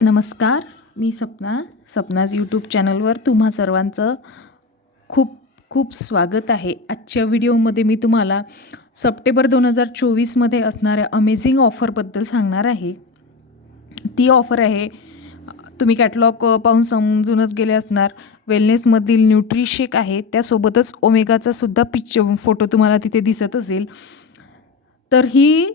नमस्कार, मी सपनाज यूट्यूब चॅनलवर तुम्हा सर्वांचं खूप खूप स्वागत आहे. आजच्या व्हिडिओमध्ये मी तुम्हाला सप्टेंबर 2024मध्ये असणाऱ्या अमेझिंग ऑफरबद्दल सांगणार आहे. ती ऑफर आहे, तुम्ही कॅटलॉग पाहून समजूनच गेले असणार. वेलनेसमधील न्यूट्रिशेक आहे, त्यासोबतच ओमेगाचा सुद्धा फोटो तुम्हाला तिथे दिसत असेल. तर ही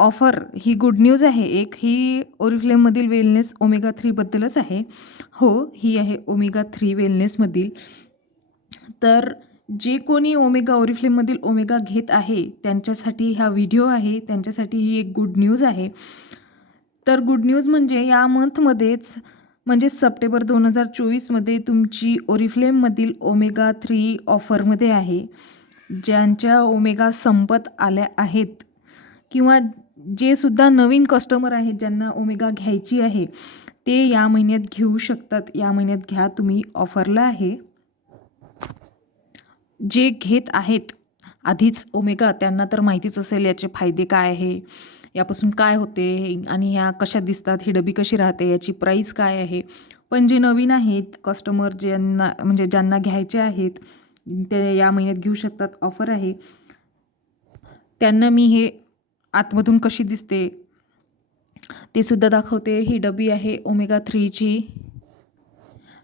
ऑफर ही गुड न्यूज आहे. ही ओरिफ्लेममधील वेलनेस ओमेगा 3बद्दलच आहे. हो, ही आहे ओमेगा 3 वेलनेसमधील. तर जे कोणी ओरिफ्लेममधील ओमेगा घेत आहे त्यांच्यासाठी हा व्हिडिओ आहे, त्यांच्यासाठी ही एक गुड न्यूज आहे. तर गुड न्यूज म्हणजे या मंथमध्येच म्हणजे सप्टेंबर 2024मध्ये तुमची ओरिफ्लेममधील ओमेगा 3 ऑफरमध्ये आहे. ज्यांच्या ओमेगा संपत आल्या आहेत किंवा जे सुद्धा नवीन कस्टमर आहेत ज्यांना ओमेगा घ्यायची आहे ते या महिन्यात घेऊ शकतात. या महिन्यात घ्या तुम्ही, ऑफरला आहे. जे घेत आहेत आधीच ओमेगा त्यांना तर माहितीच असेल याचे फायदे काय आहे, यापासून काय होते आणि ह्या कशा दिसतात, ही डबी कशी राहते, याची प्राईस काय आहे. पण जे नवीन आहेत कस्टमर ज्यांना घ्यायचे आहेत ते या महिन्यात घेऊ शकतात, ऑफर आहे. त्यांना मी हे आतमधून कशी दिसते ते सुद्धा दाखवते. ही डबी आहे ओमेगा 3ची.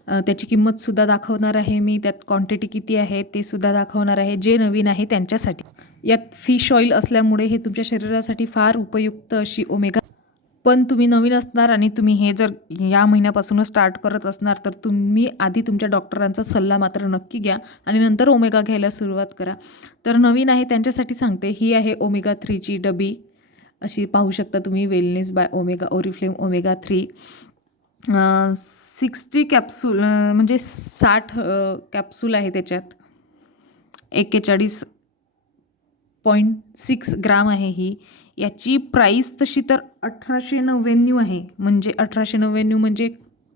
त्याची किंमतसुद्धा दाखवणार आहे मी. त्यात क्वांटिटी किती आहे ते सुद्धा दाखवणार आहे. जे नवीन आहे त्यांच्यासाठी. यात फिश ऑइल असल्यामुळे हे तुमच्या शरीरासाठी फार उपयुक्त अशी ओमेगा. पण तुम्ही नवीन असणार आणि तुम्ही हे जर या महिन्यापासूनच स्टार्ट करत असणार तर तुम्ही आधी तुमच्या डॉक्टरांचा सल्ला मात्र नक्की घ्या आणि नंतर ओमेगा घ्यायला सुरुवात करा. तर नवीन आहे त्यांच्यासाठी सांगते. ही आहे ओमेगा 3ची डबी. अशी पाहू शकता तुम्ही, wellness by Oriflame omega 3. 60 capsule म्हणजे 60 कॅप्सूल आहे त्याच्यात. 41.6 ग्राम आहे ही. याची प्राईस तशी तर 1899 आहे. म्हणजे 1899 म्हणजे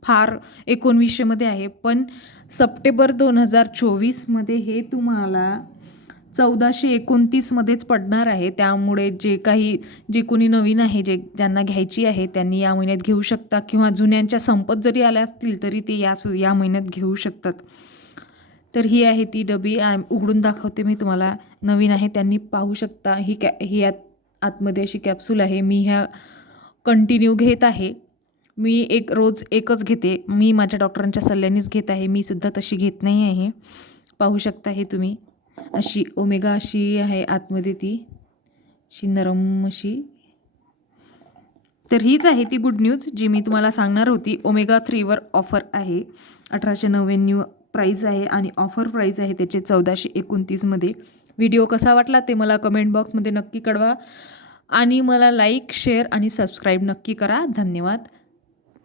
फार 1900मध्ये आहे. पण सप्टेंबर 2024मध्ये हे तुम्हाला 1429मध्येच पडणार आहे. त्यामुळे जे कोणी नवीन आहे, ज्यांना घ्यायची आहे त्यांनी या महिन्यात घेऊ शकता किंवा जुन्यांच्या संपत जरी आल्या असतील तरी ते या महिन्यात घेऊ शकतात. तर ही आहे ती डबी. उघडून दाखवते मी तुम्हाला. नवीन आहे त्यांनी पाहू शकता. ही आतमध्ये अशी कॅप्सूल आहे. मी ह्या कंटिन्यू घेत आहे. मी रोज एकच घेते. मी माझ्या डॉक्टरांच्या सल्ल्यानेच घेत आहे. मी सुद्धा तशी घेत नाही आहे. पाहू शकता हे तुम्ही. अशी ओमेगा अशी आहे आतमध्ये, ती अशी नरम अशी. तर हीच आहे ती गुड न्यूज जी मी तुम्हाला सांगणार होती. ओमेगा 3वर ऑफर आहे. 1899 प्राईज आहे आणि ऑफर प्राईज आहे त्याचे 1429मध्ये. व्हिडिओ कसा वाटला ते मला कमेंट बॉक्समध्ये नक्की कळवा आणि मला लाईक, शेअर आणि सबस्क्राईब नक्की करा. धन्यवाद.